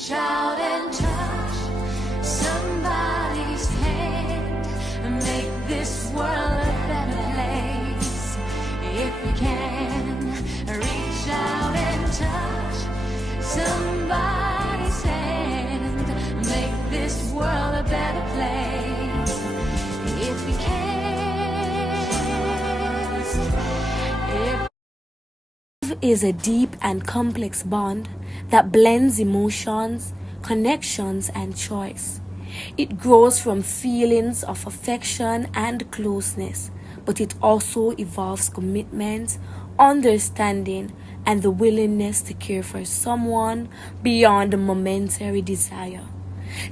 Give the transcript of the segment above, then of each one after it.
reach out and touch somebody's hand and make this world a better place. If you can, reach out and touch somebody's hand, make this world a better place. If you can. Love is a deep and complex bond that blends emotions, connections, and choice. It grows from feelings of affection and closeness, but it also involves commitment, understanding, and the willingness to care for someone beyond a momentary desire.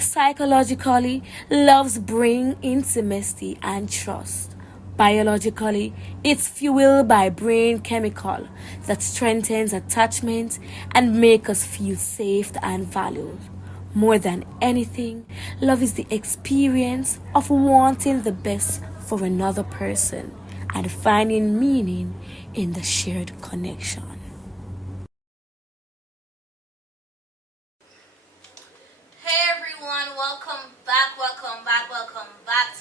Psychologically, loves bring intimacy and trust. Biologically, it's fueled by brain chemical that strengthens attachment and make us feel safe and valued. More than anything, love is the experience of wanting the best for another person and finding meaning in the shared connection. Hey everyone, welcome back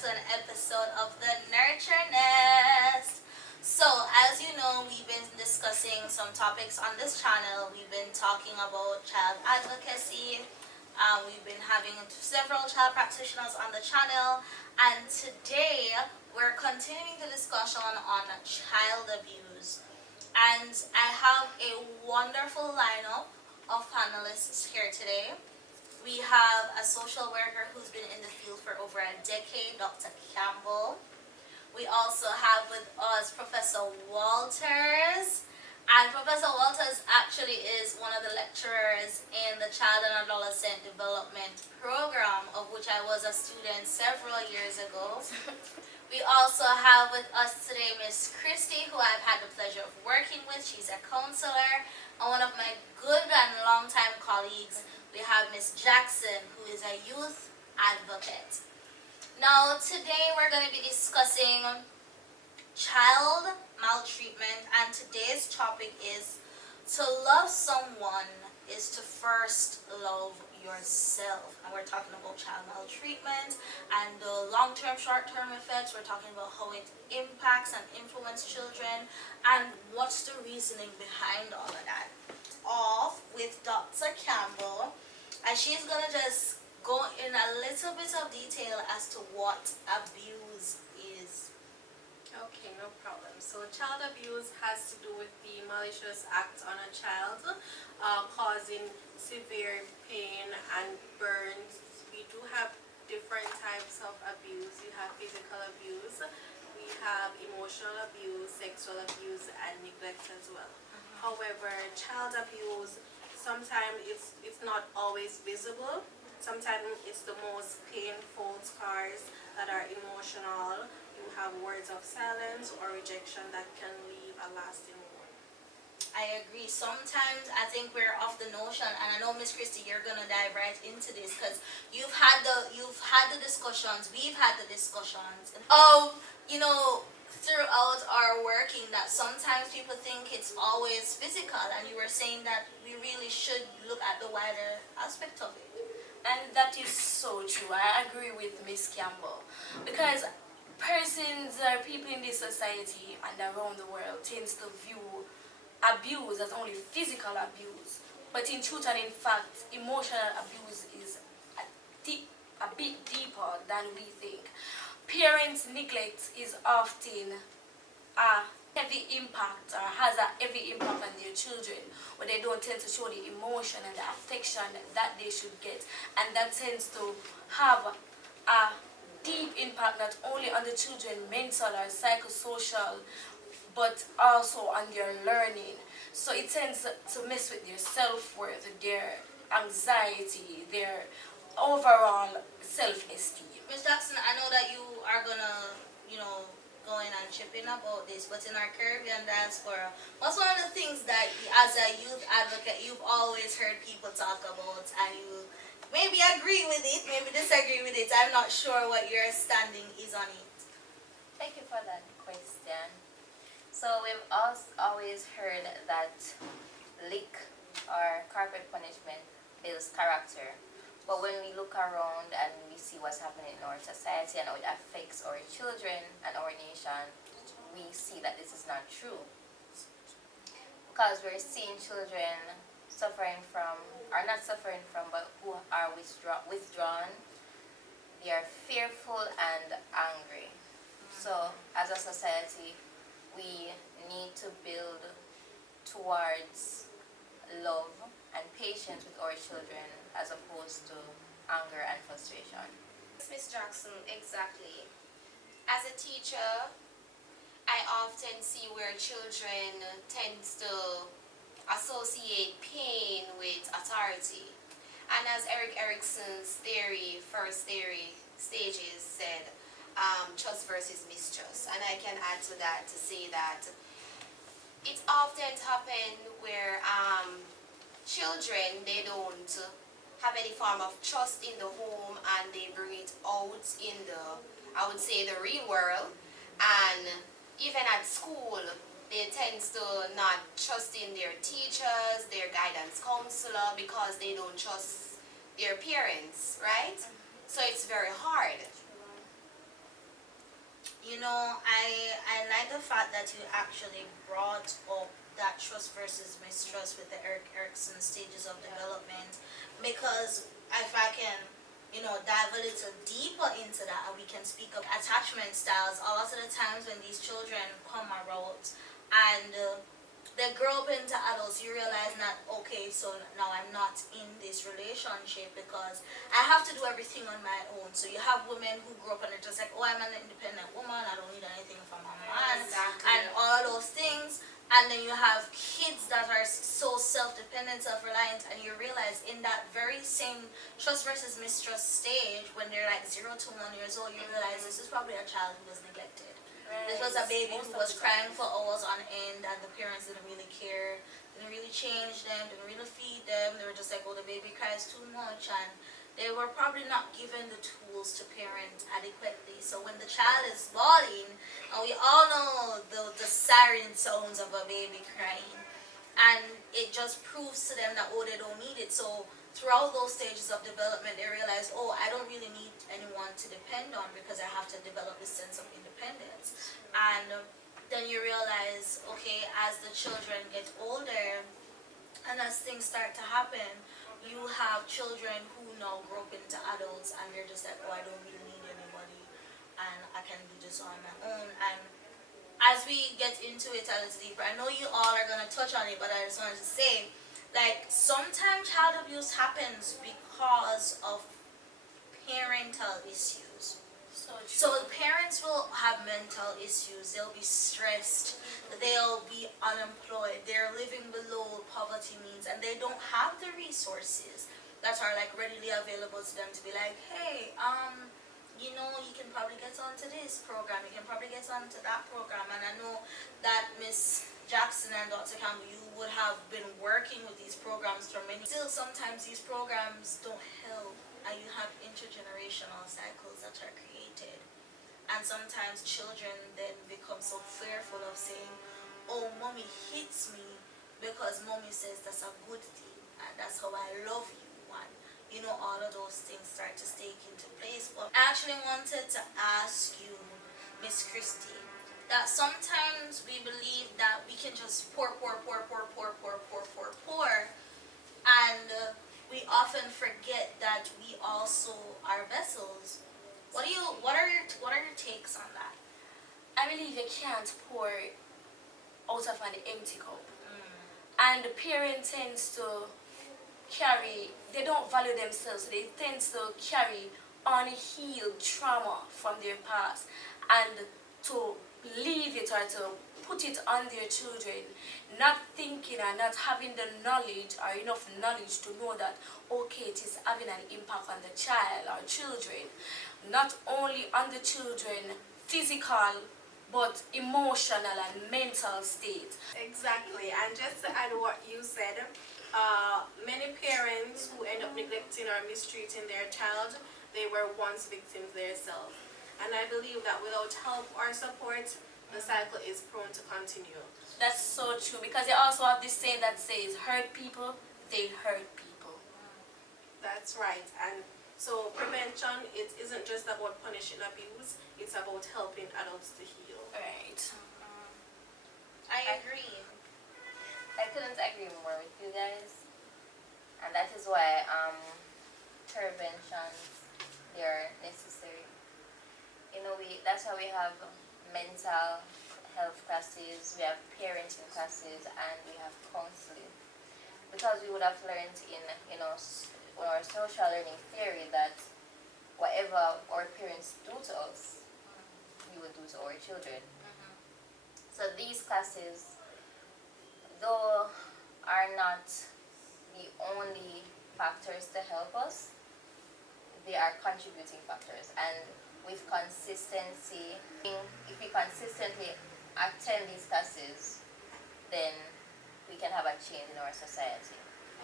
to an episode of the Nurture Nest. So, as you know, we've been discussing some topics on this channel. We've been talking about child advocacy. We've been having several child practitioners on the channel, and today we're continuing the discussion on child abuse. And I have a wonderful lineup of panelists here today. We have a social worker who's been in the field for over a decade, Dr. Campbell. We also have with us Professor Walters. And Professor Walters actually is one of the lecturers in the Child and Adolescent Development Program, of which I was a student several years ago. We also have with us today Miss Christy, who I've had the pleasure of working with. She's a counselor. And one of my good and longtime colleagues, we have Miss Jackson, who is a youth advocate. Now, today we're going to be discussing child maltreatment, and today's topic is to love someone is to first love yourself. And we're talking about child maltreatment and the long-term, short-term effects. We're talking about how it impacts and influences children and what's the reasoning behind all of that. Off with Dr. Campbell, and she's gonna just go in a little bit of detail as to what abuse is. Okay, no problem. So child abuse has to do with the malicious act on a child, causing severe pain and burns. We do have different types of abuse. You have physical abuse, we have emotional abuse, sexual abuse, and neglect as well. However, child abuse, sometimes it's not always visible. Sometimes it's the most painful scars that are emotional. You have words of silence or rejection that can leave a lasting wound. I agree. Sometimes I think we're off the notion, and I know Miss Christie, you're gonna dive right into this because you've had the discussions, we've had the discussions of throughout our working that sometimes people think it's always physical, and you were saying that we really should look at the wider aspect of it. And that is so true. I agree with Miss Campbell because persons or people in this society and around the world tends to view abuse as only physical abuse, but in truth and in fact, emotional abuse is a bit deeper than we think. Parents' neglect is often a heavy impact or has a heavy impact on their children, where they don't tend to show the emotion and the affection that they should get, and that tends to have a deep impact not only on the children mental or psychosocial, but also on their learning. So it tends to mess with their self-worth, their anxiety, their overall self-esteem. Ms. Jackson, I know that you are gonna, go in and chip in about this, but in our Caribbean diaspora, what's one of the things that as a youth advocate you've always heard people talk about, and you maybe agree with it, maybe disagree with it? I'm not sure what your standing is on it. Thank you for that question. So we've always heard that lick or corporate punishment builds character. But when we look around and we see what's happening in our society and how it affects our children and our nation, we see that this is not true. Because we're seeing children suffering from, or not suffering from, but who are withdrawn. They are fearful and angry. So, as a society, we need to build towards love and patience with our children as opposed to anger and frustration. Miss Jackson, exactly. As a teacher, I often see where children tend to associate pain with authority. And as Eric Erickson's first theory stages said, trust versus mistrust. And I can add to that to say that it often happens where children, they don't have any form of trust in the home and they bring it out in the, I would say, the real world. And even at school, they tend to not trust in their teachers, their guidance counselor, because they don't trust their parents, right? So it's very hard. You know, I like the fact that you actually brought up that trust versus mistrust with the Eric Erickson stages of development, because if I can, you know, dive a little deeper into that and we can speak of attachment styles, a lot of the times when these children come around and they grow up into adults, you realize that, okay, so now I'm not in this relationship because I have to do everything on my own. So you have women who grow up and they're just like, oh, I'm an independent woman, I don't need anything from a man, Exactly. and all of those things. And then you have kids that are so self-dependent, self-reliant, and you realize in that very same trust versus mistrust stage, when they're like 0 to 1 years old, you realize this is probably a child who was neglected. This was a baby who was crying for hours on end, and the parents didn't really care, didn't really change them, didn't really feed them. They were just like, oh, the baby cries too much, and they were probably not given the tools to parent adequately. So when the child is bawling, and we all know the siren sounds of a baby crying, and it just proves to them that, oh, they don't need it. So throughout those stages of development, they realize, oh, I don't really need anyone to depend on because I have to develop this sense of independence. And then you realize, okay, as the children get older and as things start to happen, you have children who now grow up into adults and they're just like, oh, I don't really need anybody and I can do this on my own. And as we get into it a little deeper, I know you all are going to touch on it, but I just wanted to say, like, sometimes child abuse happens because of parental issues. So the parents will have mental issues, they'll be stressed, they'll be unemployed, they're living below poverty means, and they don't have the resources that are like readily available to them to be like, hey, you know, you can probably get onto this program, you can probably get onto that program. And I know that Miss Jackson and Dr. Campbell, you would have been working with these programs for many. Still, sometimes these programs don't help, and you have intergenerational cycles that are created. And sometimes children then become so fearful of saying, oh, mommy hits me because mommy says that's a good thing, and that's how I love you. And you know, all of those things start to stake into place. But I actually wanted to ask you, Miss Christie, that sometimes we believe that we can just pour, and we often forget that we also are vessels. What are your takes on that? I believe you can't pour out of an empty cup. And the parent tends to carry, they don't value themselves, so they tend to carry unhealed trauma from their past and to leave it or to put it on their children, not thinking and not having the knowledge or enough knowledge to know that, okay, it is having an impact on the child or children, not only on the children physical but emotional and mental state. Exactly, and just to add what you said, many parents who end up neglecting or mistreating their child, they were once victims themselves. And I believe that without help or support, the cycle is prone to continue. That's so true, because they also have this saying that says, hurt people, they hurt people. That's right. And so prevention, it isn't just about punishing abuse, it's about helping adults to heal. Right. I I- agree. I couldn't agree more with you guys, and that is why interventions, they are necessary. You know, that's why we have mental health classes, we have parenting classes, and we have counseling, because we would have learned in, our social learning theory that whatever our parents do to us, we would do to our children. So these classes, though, are not the only factors to help us, they are contributing factors. And with consistency, if we consistently attend these classes, then we can have a change in our society.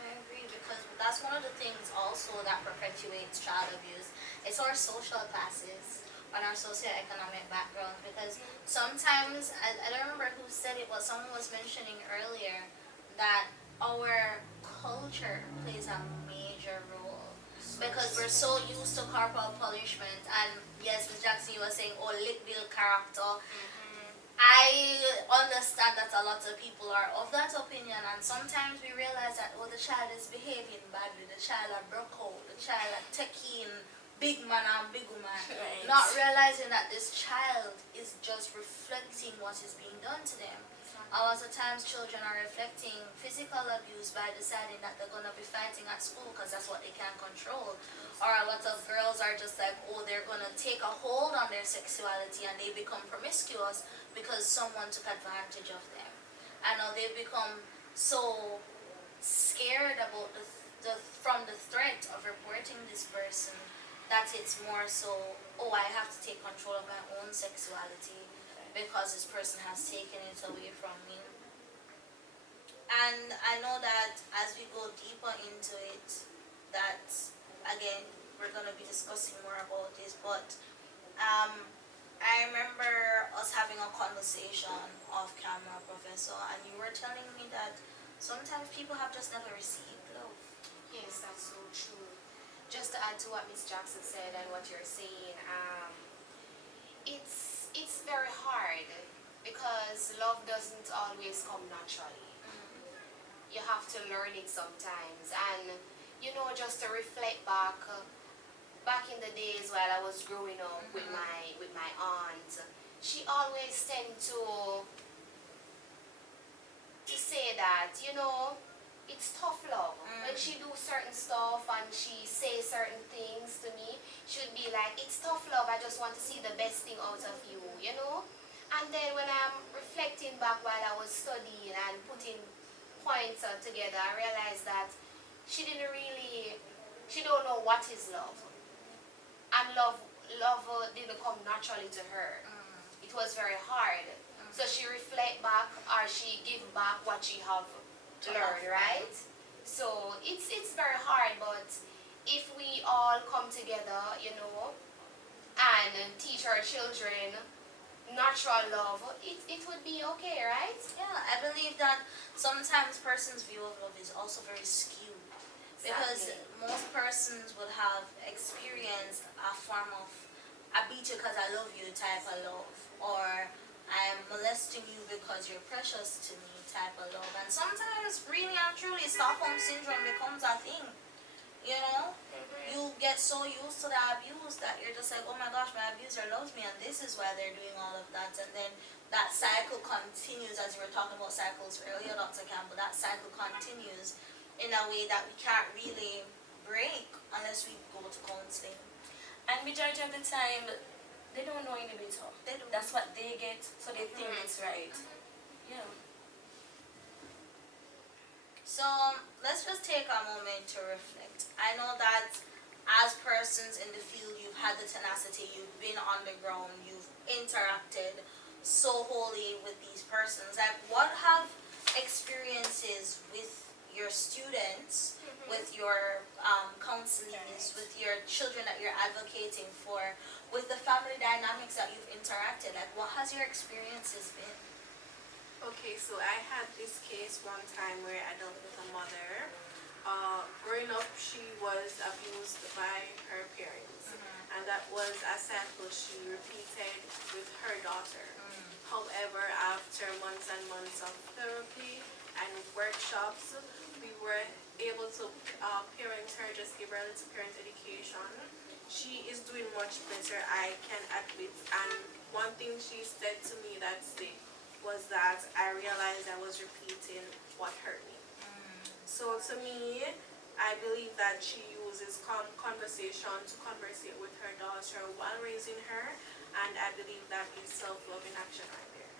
I agree, because that's one of the things also that perpetuates child abuse. It's our social classes and our socioeconomic background, because sometimes, I don't remember who said it, but someone was mentioning earlier that our culture plays a major role, because we're so used to corporal punishment. And yes, Ms. Jackson, you were saying, oh, lick bill character. I understand that a lot of people are of that opinion, and sometimes we realize that, oh, the child is behaving badly, the child are broke out, the child are taking big man and big woman, Right. not realizing that this child is just reflecting what is being done to them. A lot of times children are reflecting physical abuse by deciding that they're going to be fighting at school because that's what they can control. Or a lot of girls are just like, oh, they're going to take a hold on their sexuality and they become promiscuous because someone took advantage of them. And now they become so scared about from the threat of reporting this person that it's more so, oh, I have to take control of my own sexuality because this person has taken it away from me. And I know that as we go deeper into it, that again, we're going to be discussing more about this, but I remember us having a conversation off camera, Professor, and you were telling me that sometimes people have just never received love. Yes, that's so true. Just to add to what Miss Jackson said and what you're saying, it's very hard because love doesn't always come naturally. You have to learn it sometimes, and just to reflect back in the days while I was growing up with my aunt, she always tend to say that it's tough love. When she do certain stuff and she say certain things to me, she would be like, it's tough love, I just want to see the best thing out of you. And then when I'm reflecting back while I was studying and putting points together, I realized that she don't know what is love. And love didn't come naturally to her. It was very hard. So she reflect back, or she give back what she have learned, right? So it's very hard, but if we all come together, and teach our children natural love, it would be okay, right? Yeah, I believe that sometimes persons' view of love is also very skewed, because Exactly. most persons would have experienced a form of I beat you because I love you type of love, or I'm molesting you because you're precious to me type of love. And sometimes, really and truly, Stockholm syndrome becomes a thing. You get so used to the abuse that you're just like, oh my gosh, my abuser loves me, and this is why they're doing all of that. And then that cycle continues, as you were talking about cycles earlier, Dr. Campbell. That cycle continues in a way that we can't really break unless we go to counseling. And majority of the time, they don't know any better. They don't. That's what they get, so they think it's right. Yeah. So let's just take a moment to reflect. I know that as persons in the field, you've had the tenacity, you've been on the ground, you've interacted so wholly with these persons. Like, what have experiences with your students, with your counselees, with your children that you're advocating for, with the family dynamics that you've interacted, like, what has your experiences been? Okay, so I had this case one time where I dealt with a mother growing up, she was abused by her parents, and that was a cycle she repeated with her daughter. However, after months and months of therapy and workshops, we were able to parent her, just give her a little parent education. She is doing much better, I can admit. And one thing she said to me that day was that I realized I was repeating what hurt me. So to me, I believe that she uses conversation to conversate with her daughter while raising her, and I believe that is self-love in action right there.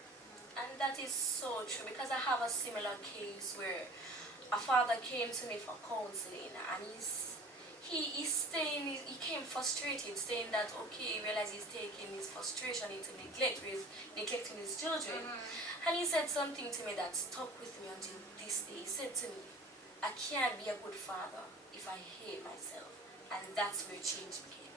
And that is so true, because I have a similar case where a father came to me for counseling, and he came frustrated, saying that okay, he realized he's taking his frustration into neglect, he's neglecting his children. And he said something to me that stuck with me until this day. He said to me, I can't be a good father if I hate myself. And that's where change began.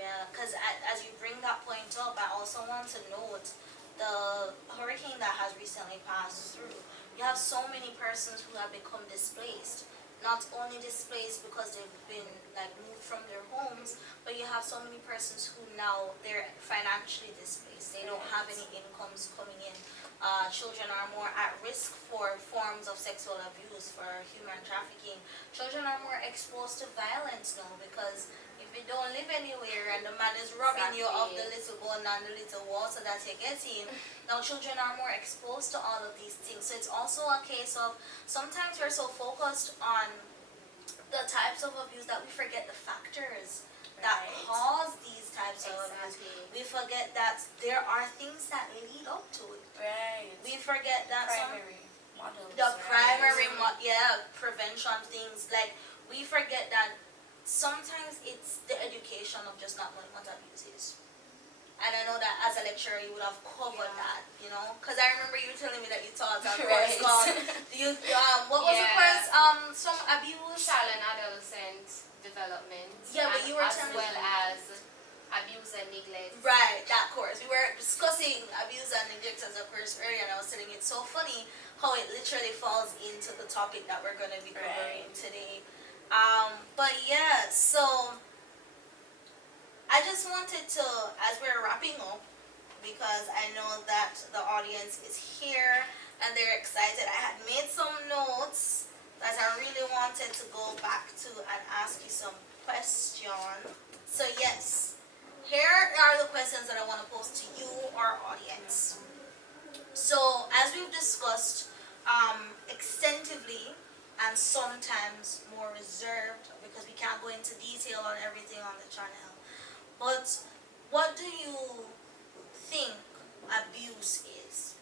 Yeah, because as you bring that point up, I also want to note the hurricane that has recently passed through. You have so many persons who have become displaced. Not only displaced because they've been like moved from their homes, but you have so many persons who now they're financially displaced. They don't have any incomes coming in. Children are more at risk for forms of sexual abuse, for human trafficking. Children are more exposed to violence now because if you don't live anywhere and the man is robbing you of the little bone and the little water that you're getting, now children are more exposed to all of these things. So it's also a case of sometimes we're so focused on the types of abuse that we forget the factors that cause these types of abuse. We forget that there are things that lead up to it. Right. We forget that Primary models. the primary prevention things, like we forget that sometimes it's the education of just not knowing what abuse is. And I know that as a lecturer you would have covered that, you know, because I remember you telling me that you taught a course called what was the course, some abuse, Child and adolescent development. Yeah, but you were as telling well me. as abuse and neglect. Right, that course. We were discussing abuse and neglect as a course earlier, and I was telling you it's so funny how it literally falls into the topic that we're going to be covering today. But yeah, so I just wanted to, as we're wrapping up, because I know that the audience is here and they're excited. I had made some notes that I really wanted to go back to and ask you some questions. So yes, here are the questions that I want to pose to you, our audience. So as we've discussed extensively and sometimes more reserved because we can't go into detail on everything on the channel, but what do you think abuse is?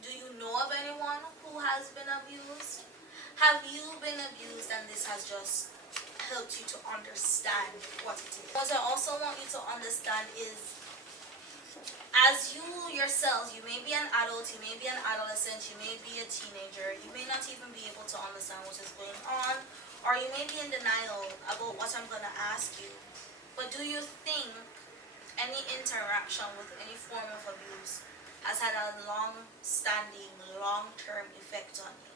Do you know of anyone who has been abused? Have you been abused and this has just helped you to understand what it is? What I also want you to understand is, as you yourselves, you may be an adult, you may be an adolescent, you may be a teenager, you may not even be able to understand what is going on, or you may be in denial about what I'm going to ask you. But do you think any interaction with any form of abuse has had a long-standing, long-term effect on you?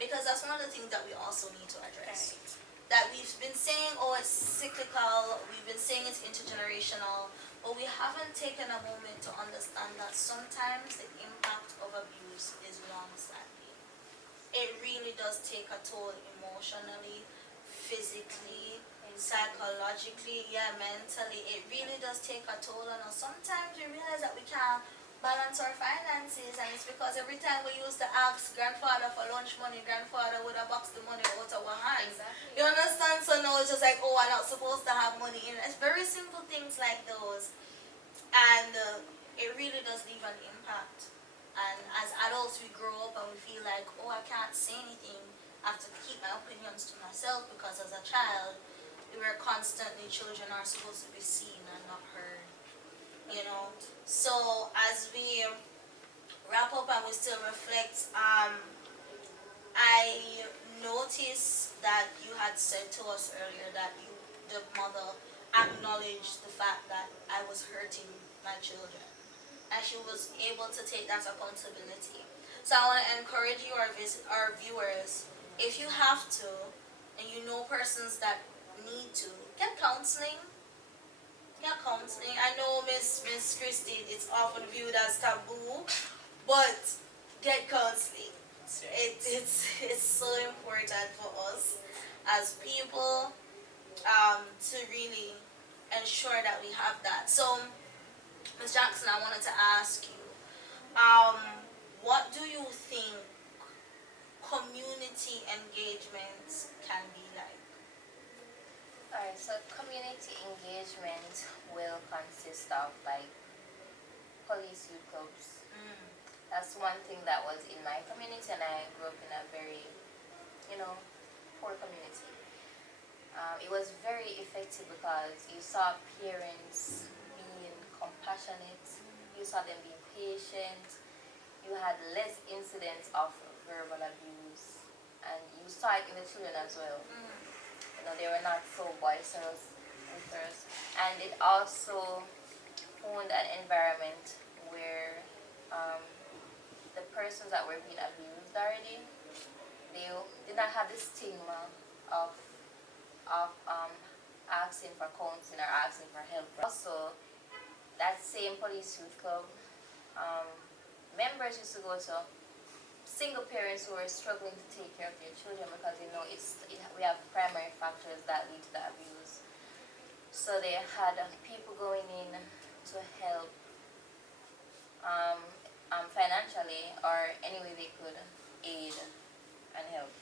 Because that's one of the things that we also need to address. That we've been saying, oh, it's cyclical, we've been saying it's intergenerational, but we haven't taken a moment to understand that sometimes the impact of abuse is long-standing. It really does take a toll emotionally, physically, psychologically, mentally. It really does take a toll on us. Sometimes we realize that we can't balance our finances, and it's because every time we used to ask grandfather for lunch money, grandfather would have boxed the money out of our hands. Exactly. You understand? So now it's just like, oh, I'm not supposed to have money in. It's very simple things like those, and it really does leave an impact. And as adults, we grow up and we feel like, oh, I can't say anything. I have to keep my opinions to myself because as a child, we were constantly, children are supposed to be seen and not heard. You know, so as we wrap up and we still reflect, I noticed that you had said to us earlier that you, the mother, acknowledged the fact that I was hurting my children, and she was able to take that accountability. So I want to encourage you, our viewers, if you have to, and you know persons that need to get counseling. Get counseling. I know Miss Christie, it's often viewed as taboo, but get counseling. It's so important for us as people, to really ensure that we have that. So, Ms. Jackson, I wanted to ask you, um, what do you think community engagement can be like? Alright, so community engagement will consist of like police youth clubs. That's one thing that was in my community, and I grew up in a very, poor community. It was very effective because you saw parents being compassionate, you saw them being patient, you had less incidents of verbal abuse, and you saw it in the children as well. They were not so boisterous with us. And it also owned an environment where the persons that were being abused already, they did not have the stigma of asking for counseling or asking for help. Also, that same police youth club, members used to go to single parents who are struggling to take care of their children because we have primary factors that lead to the abuse. So they had people going in to help financially or any way they could aid and help.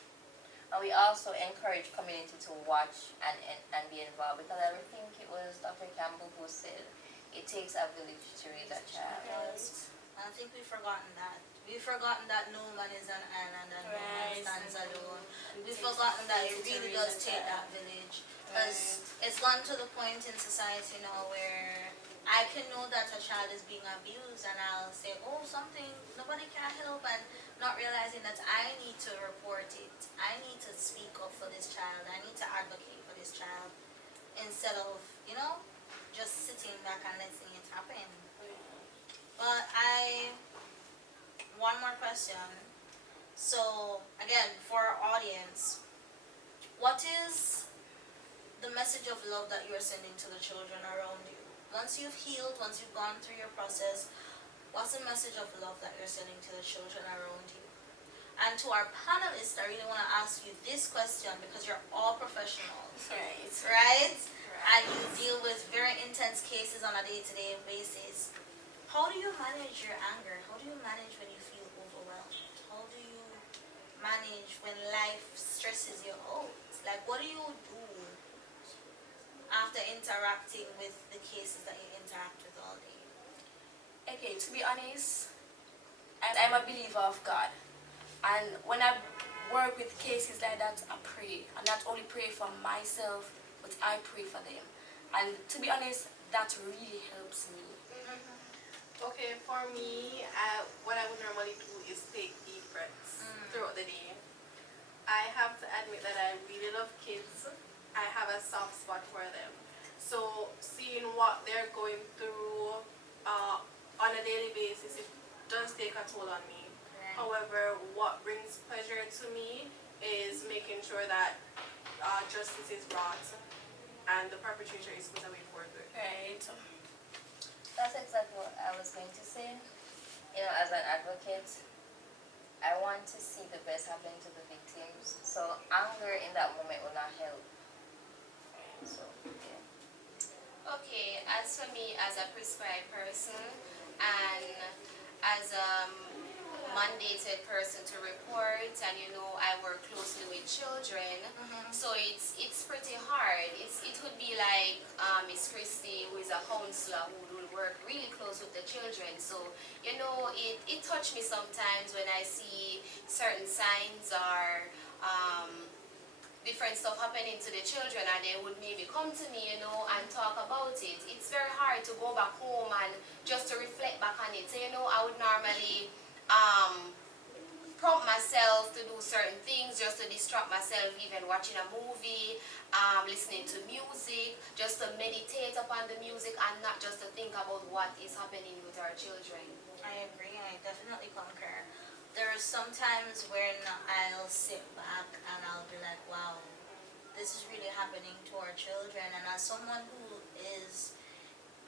And we also encourage community to watch and be involved because I think it was Dr. Campbell who said it takes a village to raise a child. Yes. I think we've forgotten that. We've forgotten that no man is an island and no man stands alone. We've forgotten that it really does take that village. Because it's gone to the point in society now where I can know that a child is being abused and I'll say, oh, something, nobody can help, and not realizing that I need to report it. I need to speak up for this child. I need to advocate for this child instead of, just sitting back and letting it happen. But one more question. So, again, for our audience, what is the message of love that you are sending to the children around you? Once you've healed, once you've gone through your process, what's the message of love that you're sending to the children around you? And to our panelists, I really want to ask you this question because you're all professionals, right? And you deal with very intense cases on a day-to-day basis. How do you manage your anger? How do you manage when you feel overwhelmed? How do you manage when life stresses you out? Like, what do you do after interacting with the cases that you interact with all day? Okay, to be honest, I'm a believer of God. And when I work with cases like that, I pray. And not only pray for myself, but I pray for them. And to be honest, that really helps me. Okay, for me, what I would normally do is take deep breaths throughout the day. I have to admit that I really love kids. I have a soft spot for them. So seeing what they're going through on a daily basis, it does take a toll on me. Right. However, what brings pleasure to me is making sure that justice is brought and the perpetrator is put away for good. Right. That's exactly what I was going to say. As an advocate, I want to see the best happen to the victims. So anger in that moment will not help. So, yeah. Okay, as for me, as a prescribed person and as a mandated person to report, and I work closely with children, so it's pretty hard. It would be like Miss Christie, who is a counselor who will work really close with the children. So it touched me sometimes when I see certain signs or different stuff happening to the children, and they would maybe come to me, and talk about it. It's very hard to go back home and just to reflect back on it. So, I would normally prompt myself to do certain things just to distract myself, even watching a movie, listening to music, just to meditate upon the music and not just to think about what is happening with our children. I agree. I definitely concur. There are some times when I'll sit back and I'll be like, wow, this is really happening to our children. And as someone who is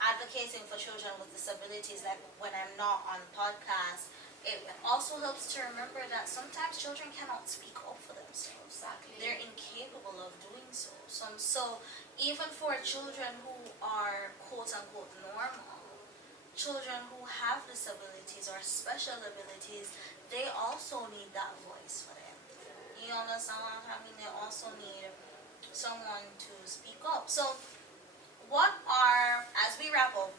advocating for children with disabilities, like when I'm not on podcast, it also helps to remember that sometimes children cannot speak up for themselves. Exactly. They're incapable of doing so. So even for children who are quote unquote normal, children who have disabilities or special abilities, they also need that voice for them. You understand what I mean? They also need someone to speak up. So what are, as we wrap up,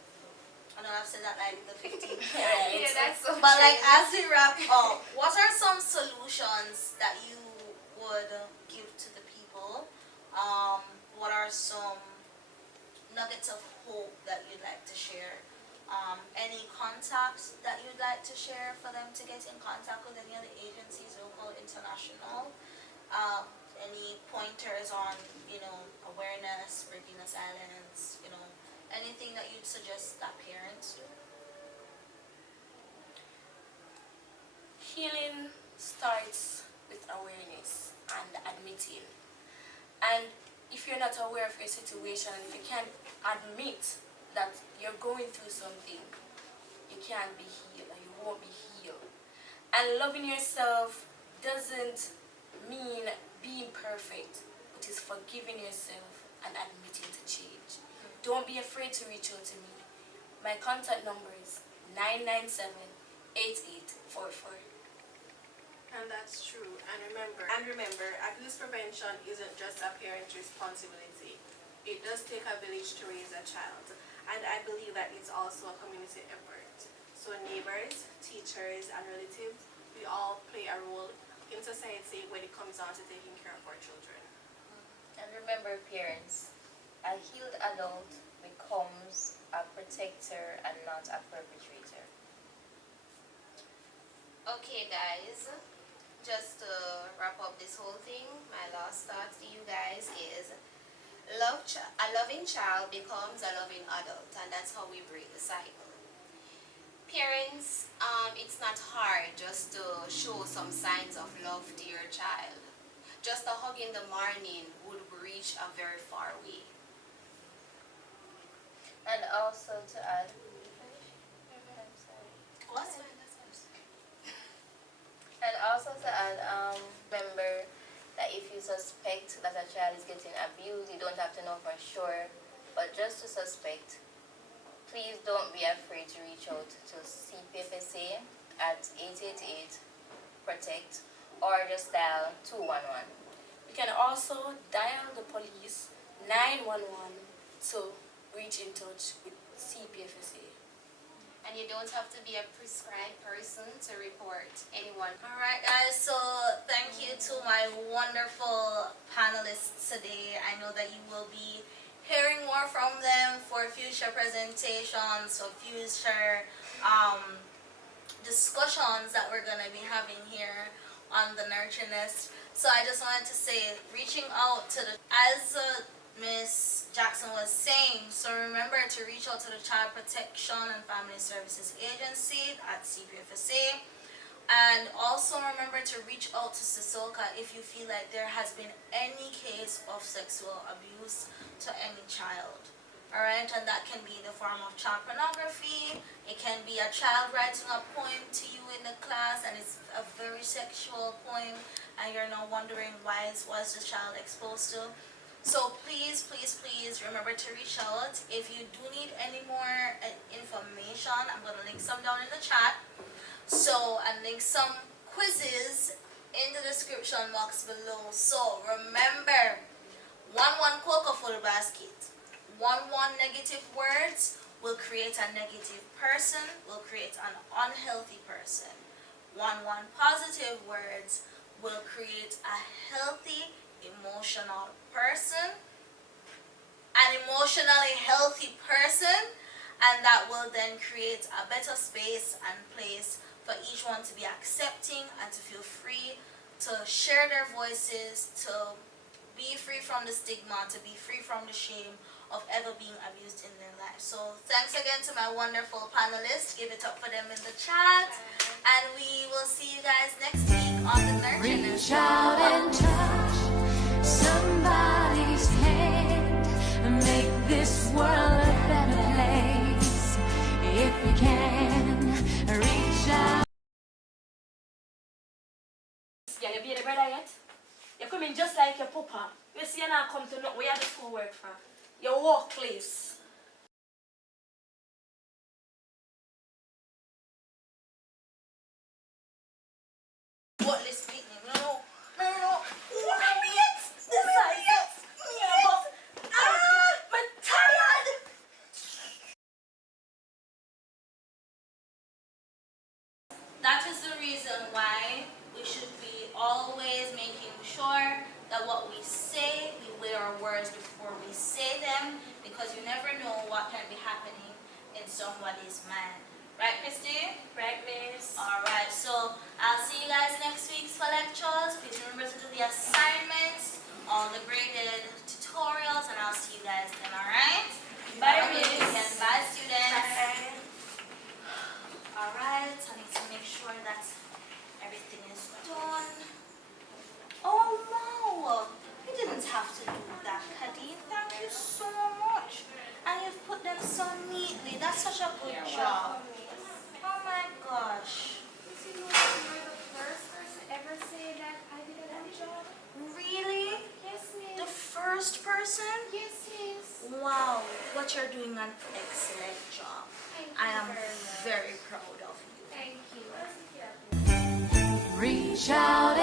I know I've said that like the 15th time. Yeah, that's so But like true. as we wrap up, what are some solutions that you would give to the people? What are some nuggets of hope that you'd like to share? Any contacts that you'd like to share for them to get in contact with any other agencies, local, international? Any pointers on, awareness, breaking the silence, anything that you'd suggest that parents do? Healing starts with awareness and admitting. And if you're not aware of your situation, if you can't admit that you're going through something, you can't be healed and you won't be healed. And loving yourself doesn't mean being perfect. It is forgiving yourself and admitting to change. Don't be afraid to reach out to me. My contact number is 997-8844. And that's true. And remember, abuse prevention isn't just a parent's responsibility. It does take a village to raise a child. And I believe that it's also a community effort. So neighbors, teachers, and relatives, we all play a role in society when it comes down to taking care of our children. And remember, parents, a healed adult becomes a protector and not a perpetrator. Okay, guys, just to wrap up this whole thing, my last thought to you guys is a loving child becomes a loving adult, and that's how we break the cycle. Parents, it's not hard just to show some signs of love to your child. Just a hug in the morning would reach a very far way. And also to add, What's And also to add, remember that if you suspect that a child is getting abused, you don't have to know for sure, but just to suspect, please don't be afraid to reach out to CPFSA at 888-PROTECT or just dial 211. You can also dial the police 911 to reach in touch with CPFSA. And you don't have to be a prescribed person to report anyone. Alright guys, so thank you to my wonderful panelists today. I know that you will be hearing more from them for future presentations, or future discussions that we're going to be having here on the Nurture Nest. So I just wanted to say, reaching out to as Miss Jackson was saying, so remember to reach out to the Child Protection and Family Services Agency at CPFSA. And also remember to reach out to SISOCA if you feel like there has been any case of sexual abuse to any child. Alright, and that can be in the form of child pornography. It can be a child writing a poem to you in the class and it's a very sexual poem and you're now wondering why was the child exposed to. So please, please, please remember to reach out. If you do need any more information, I'm going to link some down in the chat. So, and link some quizzes in the description box below. So remember, 1 cocoa full basket. 1 negative words will create a negative person, will create an unhealthy person. 1 positive words will create a healthy, emotional person, an emotionally healthy person, and that will then create a better space and place for each one to be accepting and to feel free to share their voices, to be free from the stigma, to be free from the shame of ever being abused in their life. So thanks again to my wonderful panelists. Give it up for them in the chat. And we will see you guys next week on the Nurture Nest. Reach out and touch somebody. not come to know where you do school work for. Your workplace. What this picnic? No. Why me it? I'm tired. That is the reason why we should be always making sure that what we say, we weigh our words before we say them, because you never know what can be happening in somebody's mind. Right, Christy? Right, miss? Alright, so I'll see you guys next week for lectures. Please remember to do the assignments, all the graded tutorials, and I'll see you guys then, alright? Bye, Have a good miss. weekend. Bye, students. Bye. Alright, I need to make sure that everything is done. Oh wow! You didn't have to do that, Kadi. Thank you so much. And you've put them so neatly. That's such a good job. Oh my gosh. Did you know that you're the first person to ever say that I did a good job? Really? Yes, The miss. first person? Yes, miss. Wow, what you're doing an excellent job. Thank you I am very much. very proud of you. Thank you. Reach out